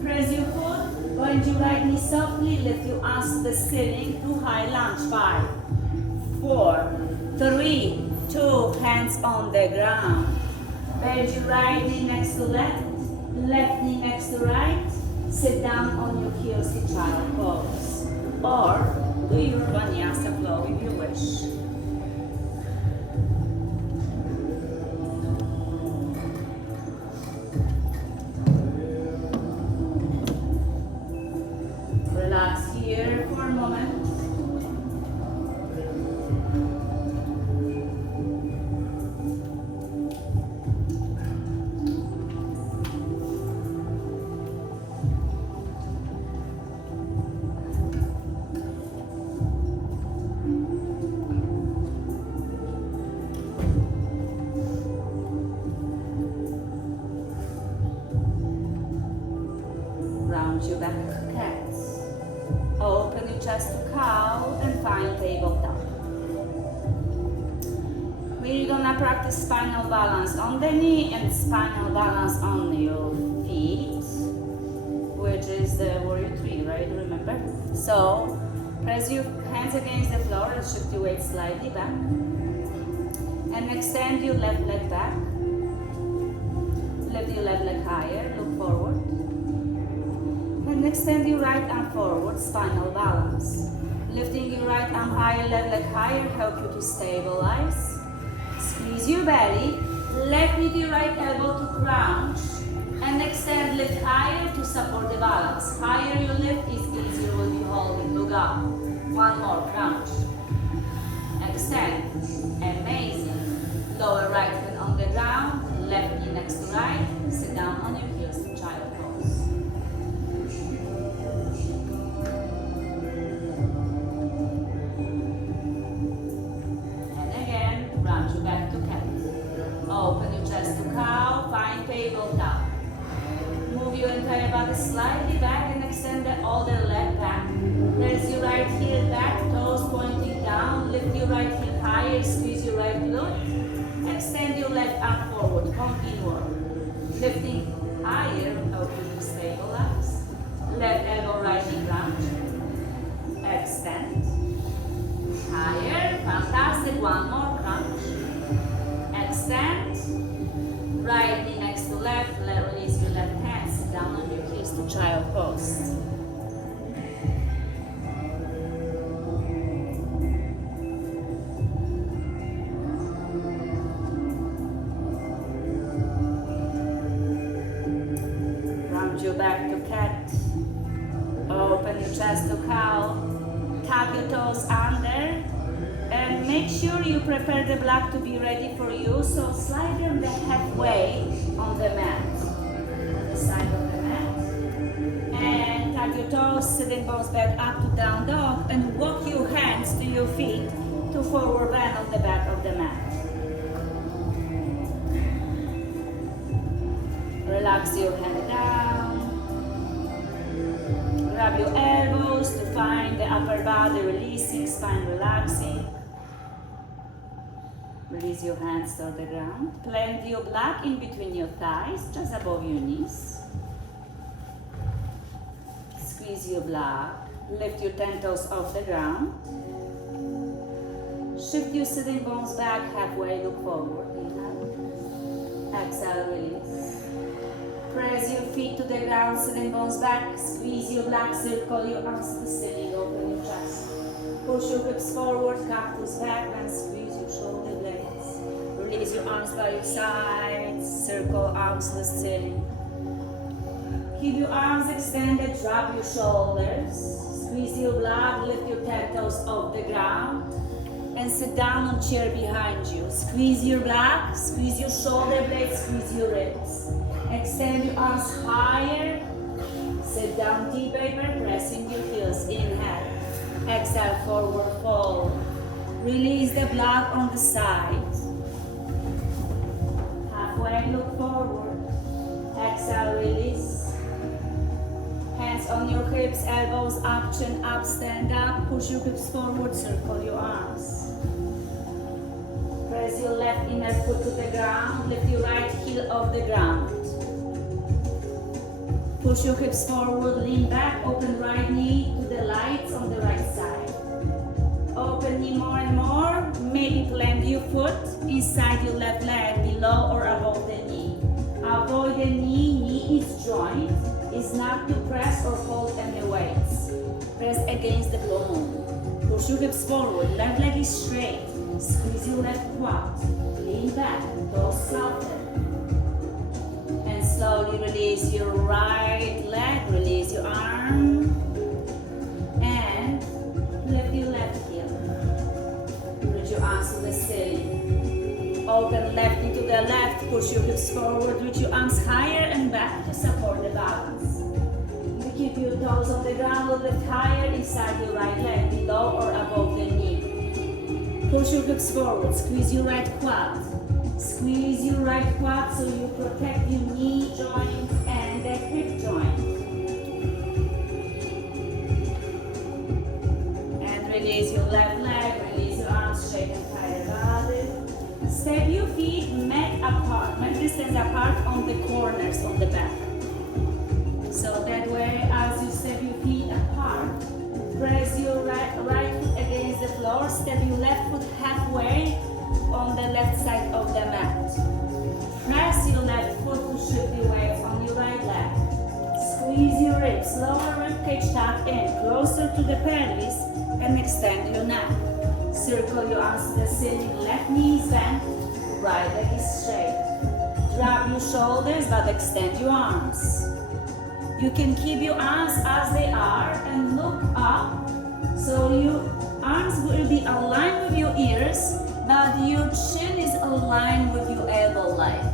Press your foot, bend your right knee softly, lift your arms to the ceiling to high lunge. 5, 4, 3, 2, hands on the ground. Bend your right knee next to left, left knee next to right. Sit down on your heels to child pose. Or do your vinyasa flow if you wish. Relax here for a moment. Round your back cat. Open your chest to cow and find tabletop. We're gonna practice spinal balance on the knee and spinal balance on your feet, which is the warrior 3, right? Remember? So press your hands against the floor and shift your weight slightly back. And extend your left leg back. Lift your left leg higher, look forward. And extend your right arm forward, spinal balance. Lifting your right arm higher, left leg higher, help you to stabilize. Squeeze your belly, left knee to your right elbow to crouch. And extend, lift higher to support the balance. Higher you lift is easier when you hold it. Look up. One more, crouch. Extend. Amazing. Lower right hand on the ground, left knee next to right. Sit down on your heels to child pose. Round your back to cat. Open your chest to cow, find tabletop. Move your entire body slightly back and extend the other leg back. Press your right heel back, toes pointing down. Lift your right heel higher, squeeze your right glute. Extend your left arm forward, come inward. Lifting higher, help you to stabilize. Left elbow, right knee crunch. Extend. Higher, fantastic, one more crunch. Extend. Right knee next to left, release your left hand, sit down on your heels to child pose. Round your back to cat. Open your chest to cow. Tap your toes under and make sure you prepare the block to be ready for you. So slide them the halfway on the mat, on the side of the mat. And tap your toes, sitting bones back up to down dog and walk your hands to your feet to forward bend on the back of the mat. Relax your hand down. Grab your elbows to find the upper body releasing, spine relaxing. Release your hands to the ground. Plant your block in between your thighs, just above your knees. Squeeze your block. Lift your 10 toes off the ground. Shift your sitting bones back halfway, look forward. Inhale. Exhale, release. Press your feet to the ground, sitting bones back. Squeeze your block, circle your arms to the ceiling, open your chest. Push your hips forward, cactus back, and squeeze your shoulder blades. Release your arms by your sides, circle arms to the ceiling. Keep your arms extended, drop your shoulders. Squeeze your block, lift your 10 toes off the ground. and sit down on chair behind you. Squeeze your back, squeeze your shoulder blades, squeeze your ribs. Extend your arms higher. Sit down deeper, pressing your heels. Inhale. Exhale, forward fold. Release the block on the side. Halfway, look forward. Exhale, release. Hands on your hips, elbows up, chin up, stand up. Push your hips forward, circle your arms. Press your left inner foot to the ground. Lift your right heel off the ground. Push your hips forward, lean back, open right knee to the lights on the right side. Open knee more and more. Maybe plant your foot inside your left leg, below or above the knee. Avoid the knee is joint. Is not to press or hold any weights. Press against the bone. Push your hips forward, left leg is straight. Squeeze your left quad. Lean back, toes soften. And slowly release your right leg, release your arm. And lift your left heel. Reach your arms to the ceiling. Open left knee to the left, push your hips forward, reach your arms higher and back to support the balance. You keep your toes on the ground, lift higher inside your right leg, below or above the knee. Push your hips forward, squeeze your right quad. Squeeze your right quad so you protect your knee joint and the hip joint. And release your left leg, release your arms straight and tight about it. Step your feet mat apart, mat distance apart on the corners on the back. So that way, as you step your feet apart, press your right foot against the floor, step your left foot halfway on the left side of the mat. Press your left foot to shift your weight on your right leg. Squeeze your ribs, lower rib cage tuck in, closer to the pelvis, and extend your neck. Circle your arms to the ceiling, left knee is bent, right leg is straight. Drop your shoulders but extend your arms. You can keep your arms as they are and look up so your arms will be aligned with your ears but your chin is aligned with your elbow line.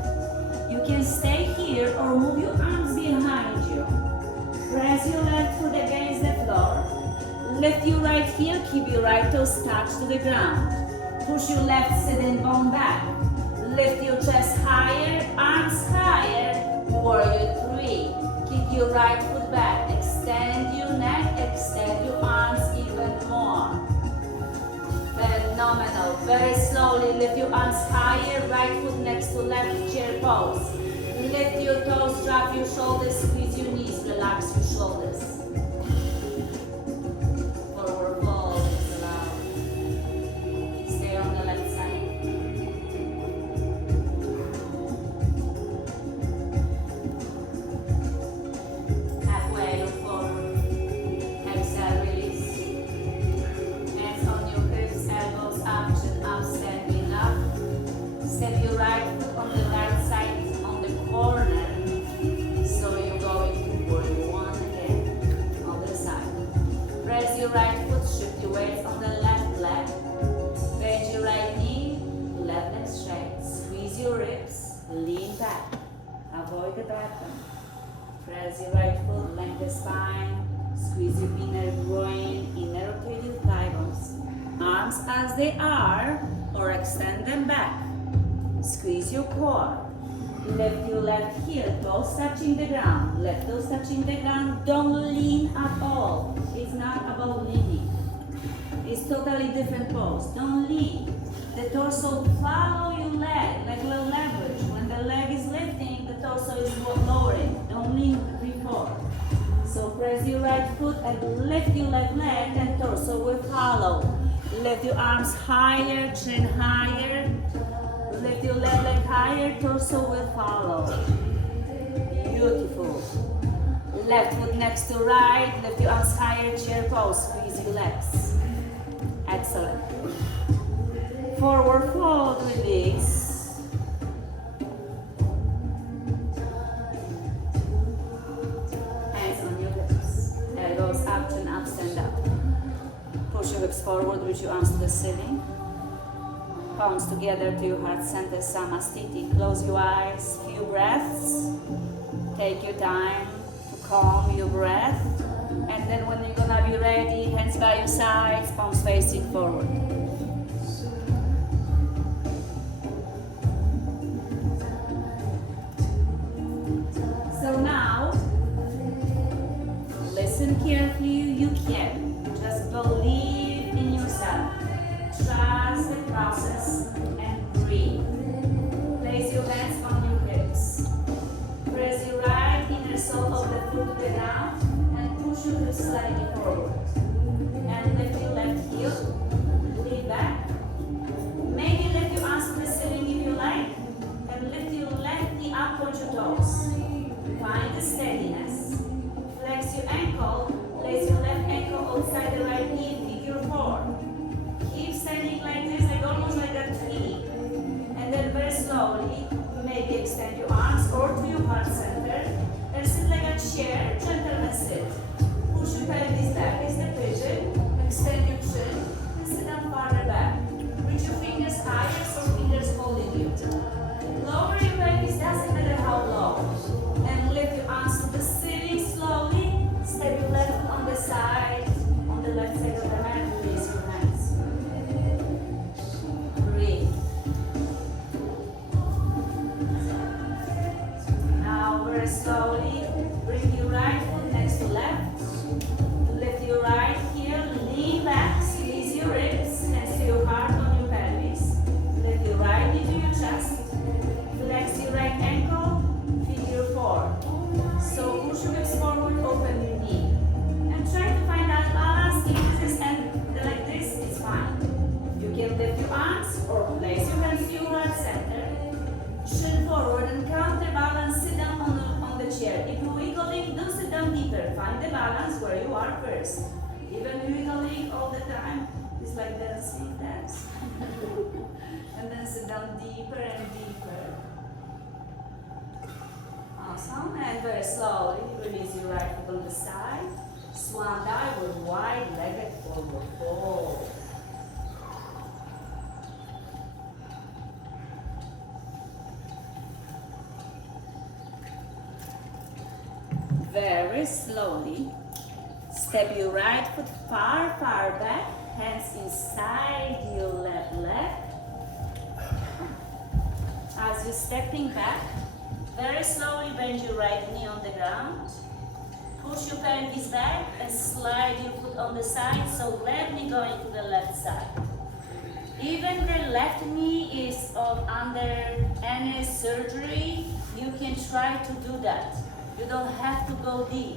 You can stay here or move your arms behind you. Press your left foot against the floor. Lift your right heel, keep your right toes touched to the ground. Push your left sitting bone back. Lift your chest higher, arms higher. Warrior 3. Kick your right foot back. Extend your neck, extend your arms even more. Phenomenal. Very slowly lift your arms higher, right foot next to left chair pose. Lift your toes, drop your shoulders, squeeze your knees, relax your shoulders. Forward fold is allowed. Stay on the left side. Halfway, look forward. Exhale, release. Hands on your hips, elbows up, chin up, standing up. Step your right foot on the right side on the corner. So you're going to warrior 1 again. Other side. Press your right foot, shift your weight on the left leg. Bend your right knee, left leg straight. Squeeze your ribs, lean back. Avoid the bottom. Press your right foot, lengthen the spine. Squeeze your inner groin, inner rotator thigh bones. Arms as they are, or extend them back. Squeeze your core. Lift your left heel, toes touching the ground. Left toes touching the ground. Don't lean at all. It's not about leaning. It's totally different pose. Don't lean. The torso follow your leg, like a little leverage. When the leg is lifting, the torso is lowering. Don't lean before. So press your right foot and lift your left leg and torso will follow. Lift your arms higher, chin higher. Lift your left leg higher, torso will follow. Beautiful. Left foot next to right, lift your arms higher, chair pose, squeeze your legs. Excellent. Forward fold, release. Hands on your hips. Elbows up, chin up, stand up. Push your hips forward, reach your arms to the ceiling. palms together to your heart center, Samastiti. Close your eyes, few breaths. Take your time to calm your breath. And then when you're gonna be ready, hands by your sides, palms facing forward. So now, listen carefully, you can. Just believe in yourself. Trust the process and breathe. Place your hands on your hips. Press your right inner sole of the foot to the ground and push your hips slightly forward. And lift your left heel, lean back. Maybe lift your arms to the ceiling if you like. And lift your left knee up on your toes. Find the steadiness. Flex your ankle. Place your left ankle outside the right knee, figure 4. Keep standing like this, like almost like a tree. And then very slowly, maybe extend your arms or to your heart center. And sit like a chair, gentleman sit. Push your pelvis back, is the pigeon. Extend your chin and sit down farther back. Reach your fingers higher so fingers holding you. Lower your pelvis, doesn't matter how low. And lift your arms to the ceiling slowly. Step your left foot on the side, on the left side of the mat, release your hands. Breathe. Now very slowly, bring your right foot next to left. Lift your right heel, lean back, squeeze your ribs, hands to your heart on your pelvis. Lift your right knee to your chest. Flex your right ankle, figure 4. So push your hips forward, open your knee. And try to find that balance. If this and like this, it's fine. You can lift your arms or place your hands to your heart center. Chin forward and counterbalance, sit down on the chair. If you're wiggling, don't sit down deeper. Find the balance where you are first. Even wiggling all the time, it's like dancing, dance. And then sit down deeper and deeper. Awesome. And very slowly release your right foot on the side. Swan dive with wide-legged forward fold. Very slowly, step your right foot far, far back, hands inside your left leg. As you're stepping back, very slowly bend your right knee on the ground. Push your pelvis back and slide your foot on the side, so left knee going to the left side. Even the left knee is under any surgery, you can try to do that. You don't have to go deep.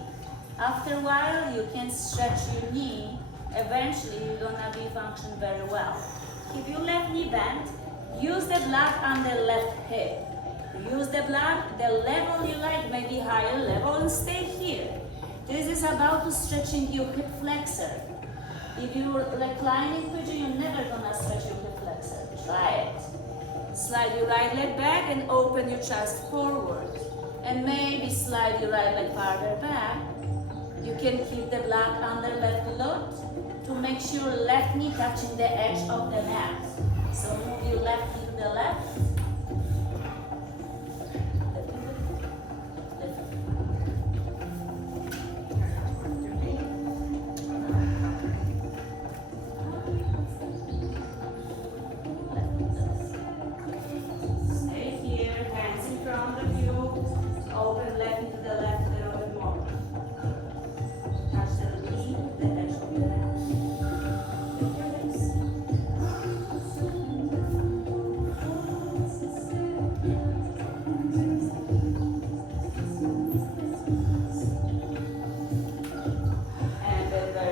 After a while, you can stretch your knee. Eventually, you're gonna be function very well. Keep your left knee bent. Use the block on the left hip. Use the block, the level you like, maybe higher level, and stay here. This is about to stretching your hip flexor. If you're reclining pigeon, you're never gonna stretch your hip flexor. Try it. Slide your right leg back and open your chest forward. And maybe slide your right leg farther back. You can keep the block under left glute to make sure left knee touching the edge of the mat. So move your left knee to the left.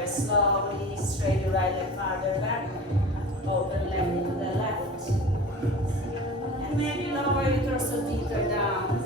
Slowly straight your right leg farther back. Open left knee to the left. And maybe lower your torso deeper down.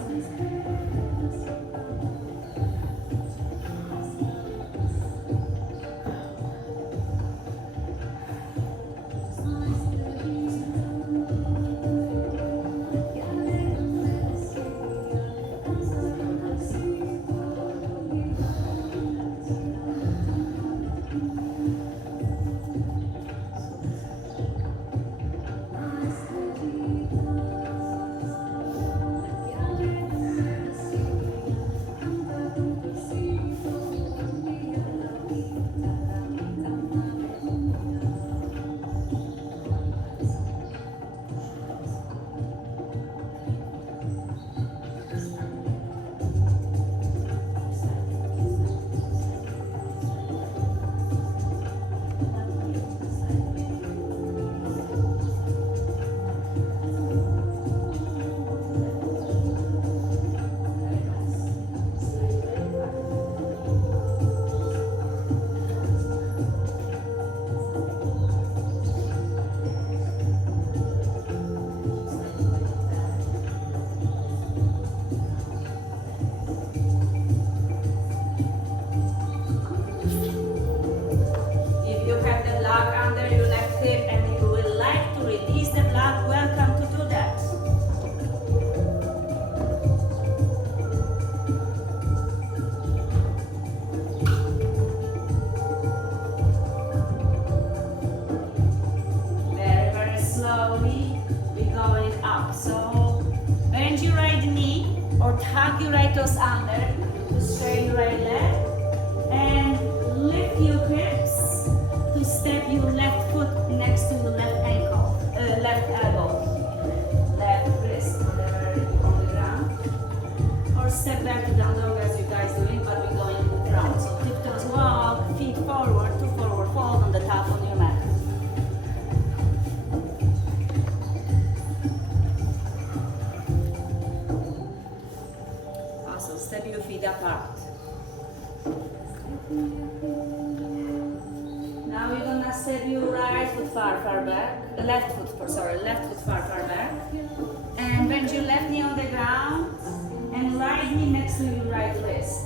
tuck your right toes under to straighten your right leg and lift your hips to step your left foot next to the left ankle, left elbow, left wrist, whatever you on the ground. Or step back to down dog as you guys doing, but we're going to the ground. So tiptoes walk, feet forward to forward fold on the top of your mat. Also step your feet apart. Now we're gonna step your right foot far back, left foot far back, and bend your left knee on the ground and right knee next to your right wrist.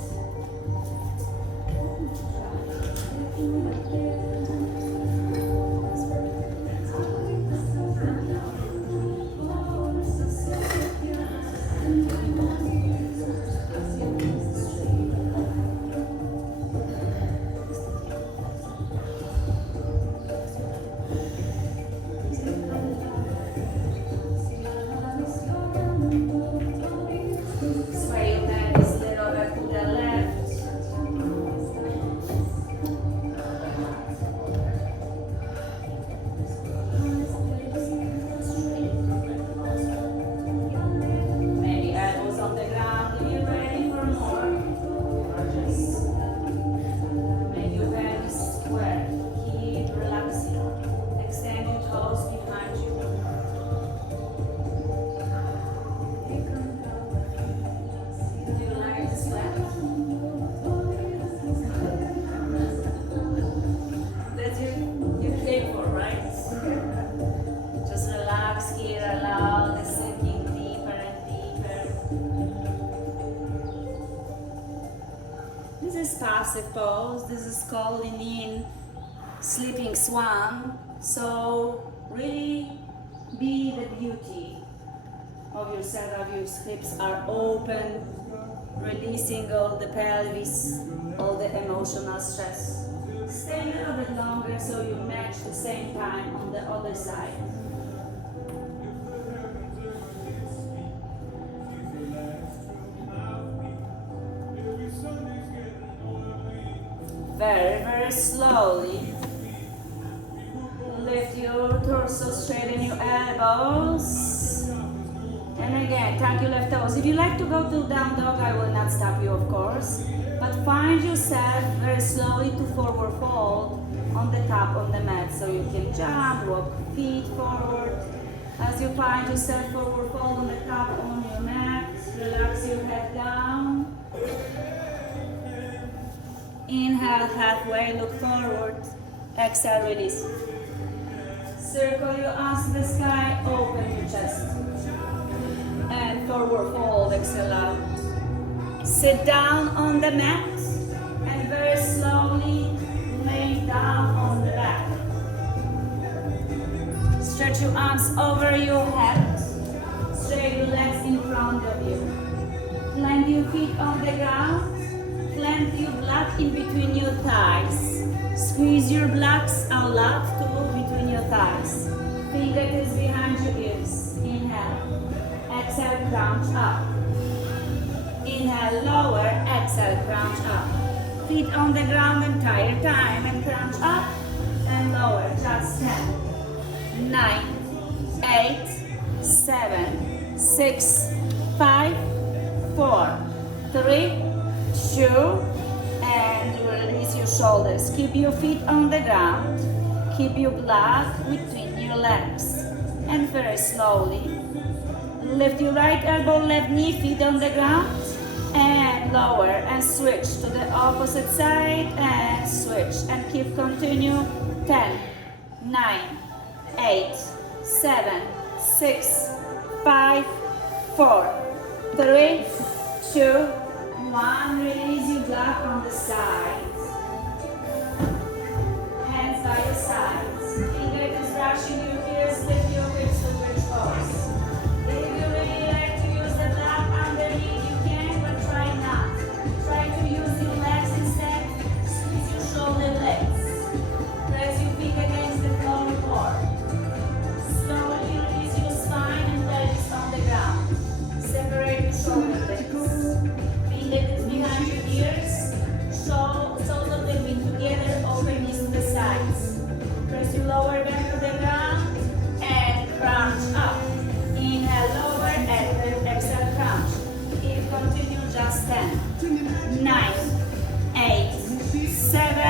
Passive pose. This is called in sleeping swan. So really be the beauty of yourself, of your hips are open, releasing all the pelvis, all the emotional stress. Stay a little bit longer so you match the same time on the other side. Very, very slowly lift your torso, straighten your elbows, and again tuck your left toes. If you like to go to down dog, I will not stop you, of course, but find yourself very slowly to forward fold on the top of the mat, so you can jump, walk feet forward. As you find yourself forward fold on the top on your mat, relax your head down. Inhale, halfway, look forward. Exhale, release. Circle your arms to the sky, open your chest. And forward fold, exhale out. Sit down on the mat and very slowly lay down on the back. Stretch your arms over your head. Straight your legs in front of you. Plant your feet on the ground. Plant your block in between your thighs. Squeeze your blocks out loud too between your thighs. Fingertips behind your ears. Inhale. Exhale, crunch up. Inhale, lower. Exhale, crunch up. Feet on the ground entire time and crunch up and lower. Just 10, 9, 8, 7, 6, 5, 4, 3, 2, and release your shoulders. Keep your feet on the ground. Keep your block between your legs. And very slowly, lift your right elbow, left knee, feet on the ground. And lower and switch to the opposite side and switch. And keep continue. 10, 9, 8, 7, 6, 5, 4, 3, 2, 1, release your block on the sides. Hands by your sides. Fingertips brushing your ears, lift your hips to bridge pose. If you really like to use the block underneath, you can, but try not. Try to use your legs instead. Squeeze your shoulder blades. Press your feet against the floor. Slowly release your spine and pelvis on the ground. Separate your shoulder blades.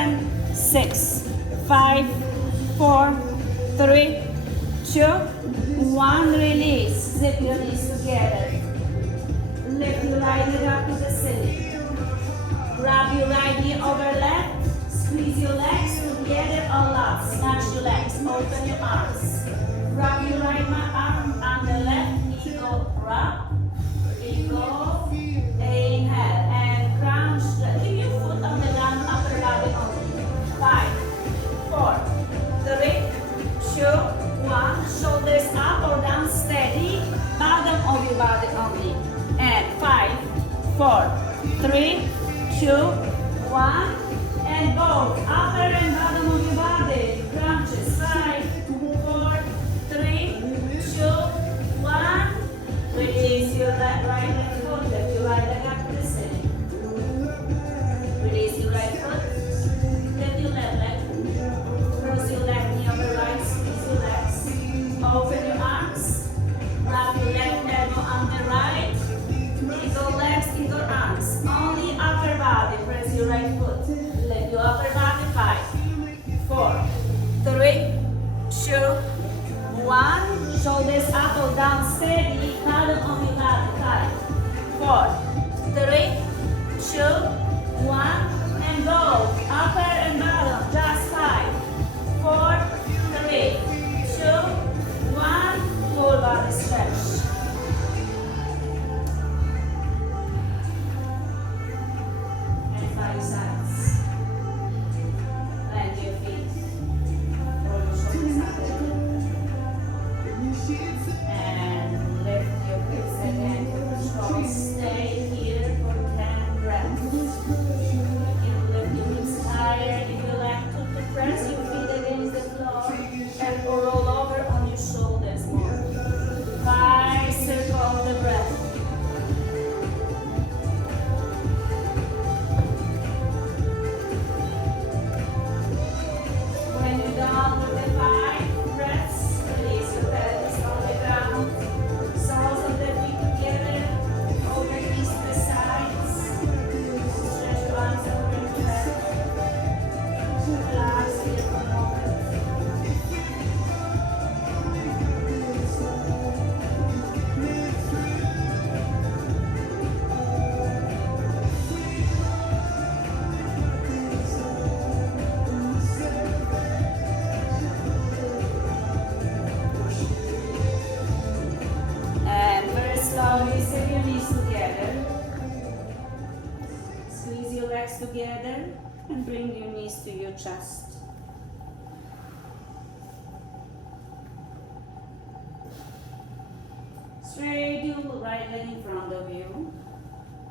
7, 6, 5, 4, 3, 2, 1. Release. Zip your knees together. Lift your right leg up to the ceiling. Grab your right knee over left. Squeeze your legs together or up. Snatch your legs. Open your arms. Grab your right arm on the left. Eagle. Grab. Eagle. Inhale. And crunch. Keep your foot on the ground. Upper body only. 5, 4, 3, 2, 1. Shoulders up or down. Steady. Bottom of your body only. And 5, 4, 3, 2, 1. And both upper and bottom of your body. Crunches. 5, 4, 3, 2, 1. Release your right leg foot. Lift your right leg up to the ceiling. Release your right foot. Lift your left leg. Cross your left knee over right. Squeeze your legs. Open your arms. Grab your left elbow on the right. Eagle legs, eagle arms. Only upper body. Press your right foot. Lift your upper body. 5, 4, 3, 2, 1. Shoulders up or down. Steady. Bottom of your body. 5, 4, 3, 2, 1. And go. Upper and bottom. Just 5, 4, 3, 2, 1. Full body stretch. And 5 sides. Plant your feet. Roll your shoulders up. And lift your hips again to control. Stay here for 10 breaths. You can lift your hips higher if you like to press your feet against the floor and roll over on your shoulders more. 5 circle the breath. When you're done with the 5 breaths, release your pelvis on the ground. Soles of the feet together. Over knees to the sides. Stretch your arms over your head. Relax here for a moment. And very slowly sit your knees together. Squeeze your legs together and bring your knees to your chest. Straight your right leg in front of you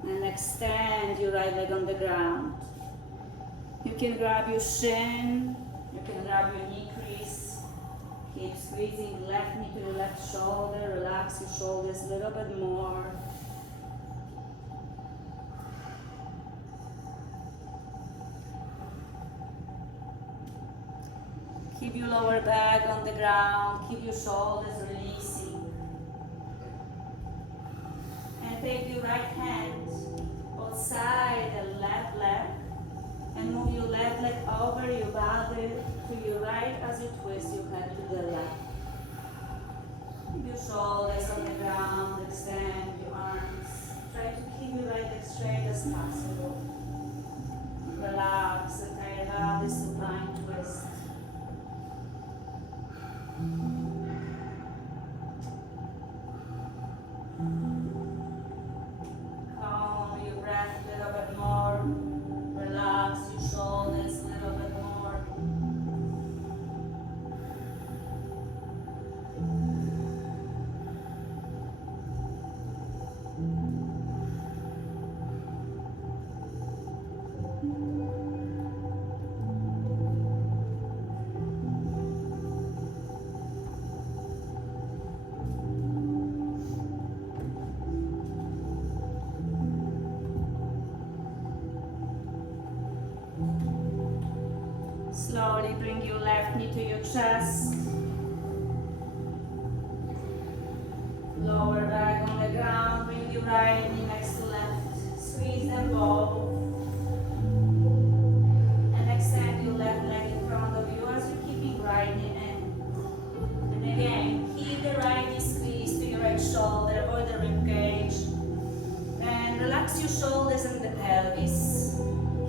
and extend your right leg on the ground. You can grab your shin, you can grab your knee crease. Keep squeezing left knee to your left shoulder. Relax your shoulders a little bit more. Keep your lower back on the ground. Keep your shoulders releasing. And take your right hand outside the left leg and move your left leg over your body to your right as you twist your head to the left. Keep your shoulders on the ground, extend your arms. Try to keep your right leg straight as possible. Relax the entire body, supine twist. Calm your breath a little bit more. Relax your shoulders a little bit more. Slowly bring your left knee to your chest. Lower back on the ground. Bring your right knee next to left. Squeeze them both. And extend your shoulders and the pelvis.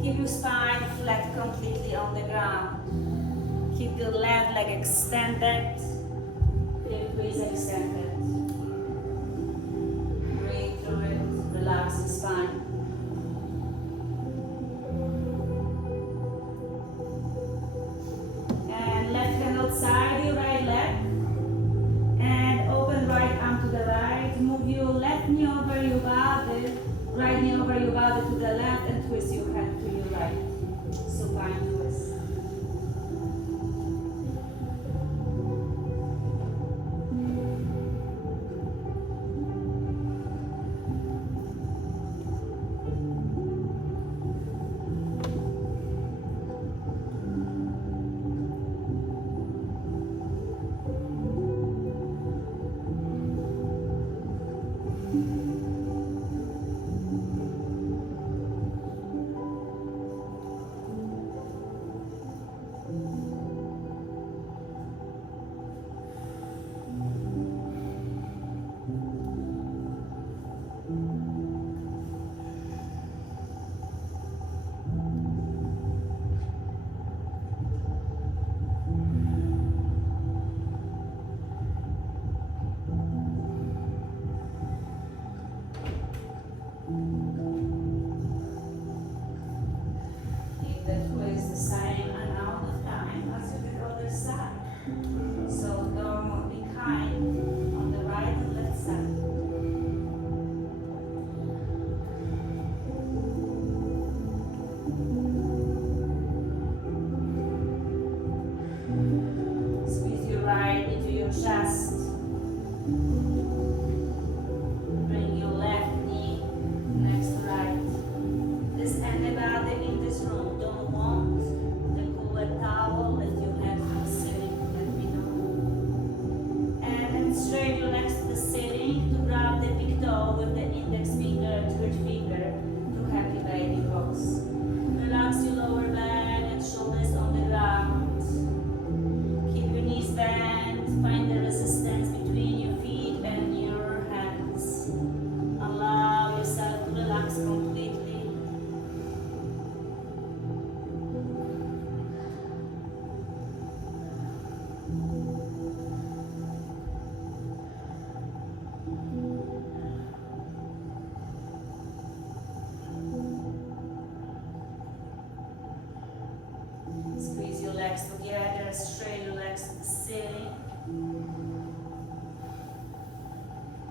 Keep your spine flat completely on the ground. Keep your left leg extended. Hip is extended. Breathe through it. Relax the spine. And left hand outside your right leg. And open right arm to the right. Move your left knee over your body. Right knee over your body to the left and twist your hand to your right. Supine twist. Chest. Bring your left knee next to right. Does anybody in this room don't want the cooler towel that you have from sitting? Let me know. And straight your legs to the ceiling to grab the big toe with the index finger, third finger to happy baby pose. Relax your lower back and shoulders on the ground. Keep your knees bent. Find the resistance between your feet and your hands. Allow yourself to relax completely. Squeeze your legs together, straight your legs to the ceiling.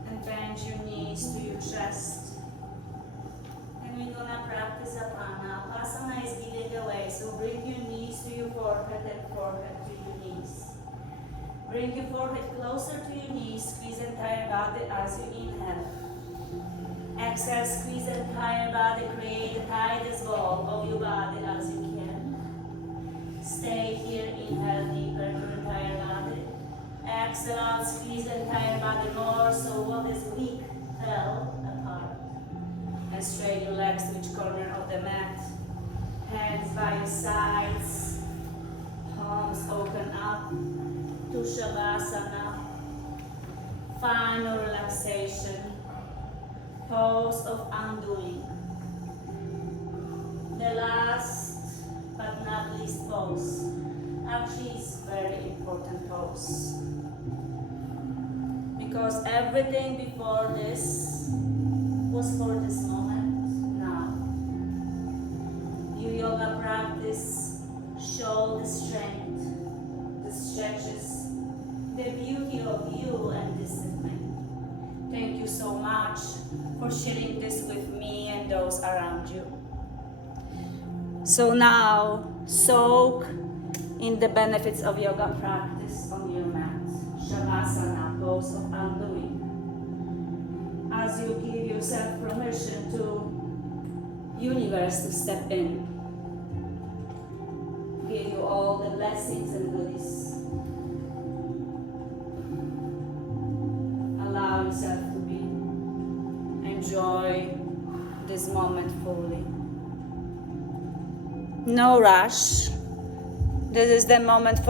And bend your knees to your chest. And we're gonna practice Apana. Apasana is giving away, so bring your knees to your forehead and forehead to your knees. Bring your forehead closer to your knees, squeeze the entire body as you inhale. Exhale, squeeze the entire body, create the tightest ball of your body as you can. Stay here, inhale deeper to the entire body. Exhale out, squeeze the entire body more, so what is weak fell apart. And straight your legs to each corner of the mat. Hands by your sides. Palms open up to Shavasana. Final relaxation. Pose of undoing. The last but not least pose. Actually, it's very important pose. Because everything before this was for this moment now. Your yoga practice show the strength, the stretches, the beauty of you and discipline. Thank you so much for sharing this with me and those around you. So now, soak in the benefits of yoga practice on your mat. Shavasana, pose of undoing. As you give yourself permission to universe to step in. Give you all the blessings and goodies. Allow yourself to be. Enjoy this moment fully. No rush. This is the moment for